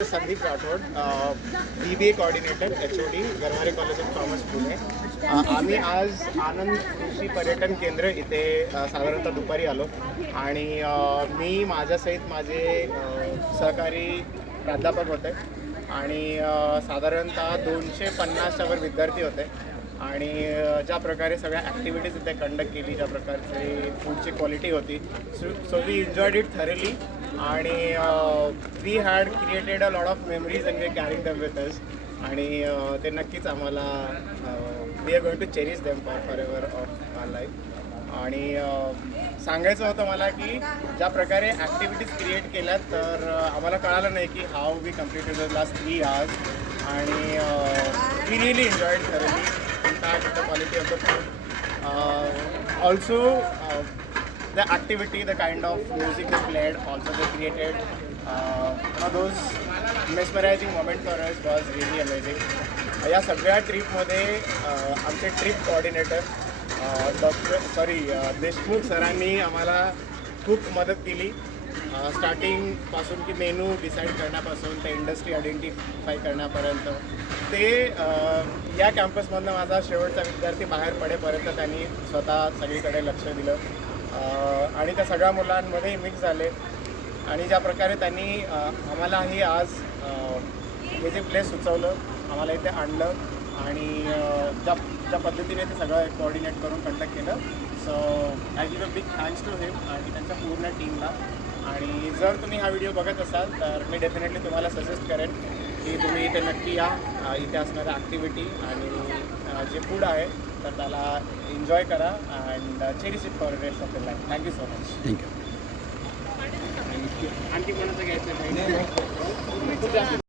Sandeep Rathod, BBA coordinator HOD Garware college of commerce Pune. आम्ही आज आनंद कृषी पर्यटन केंद्र इथे साधारणतः दुपारी आलो आणि मी माझ्यासहित माझे सहकारी प्राध्यापक होते आणि साधारणतः 250च्या वर विद्यार्थी होते आणि ज्या प्रकारे सगळ्या ॲक्टिव्हिटीज इथे कंडक्ट केली, ज्या प्रकारची फूडची क्वालिटी होती, so we enjoyed it thoroughly आणि we had created a lot of memories and we carrying them with us आणि ते नक्कीच आम्हाला we are going to cherish them forever of our life. आणि सांगायचं होतं मला की ज्या प्रकारे ॲक्टिव्हिटीज क्रिएट केल्यात तर आम्हाला कळालं नाही की how we completed the last 3 hours आणि we really enjoyed thoroughly. In fact, the quality of the food. Also, the activity, the kind of music they played, also they created one of those mesmerizing moments for us was really amazing. या सगळ्या ट्रिपमध्ये आमचे trip coordinator Deshmukh सरांनी आम्हाला खूप मदत केली. स्टार्टिंगपासून की मेनू डिसाईड करण्यापासून ते इंडस्ट्री आयडेंटिफाय करण्यापर्यंत ते या कॅम्पसमधनं माझा शेवटचा विद्यार्थी बाहेर पडेपर्यंत त्यांनी स्वतः सगळीकडे लक्ष दिलं आणि त्या सगळ्या मुलांमध्ये मिक्स झाले आणि ज्या प्रकारे त्यांनी आम्हालाही आज हे जे प्लेस सुचवलं, आम्हाला इथे आणलं आणि ज्या पद्धतीने ते सगळं कोऑर्डिनेट करून कंडक्ट केलं. So I give a big thanks to him आणि त्यांच्या पूर्ण टीमला. आणि जर तुम्ही हा व्हिडिओ बघत असाल तर मी डेफिनेटली तुम्हाला सजेस्ट करेन की तुम्ही इथे नक्की या. इथे असणाऱ्या ॲक्टिव्हिटी आणि जे फूड आहे तर त्याला एन्जॉय करा and cherish it for rest of the life. Thank you so much. Thank you. आणखी कोणाचं घ्यायचं नाही.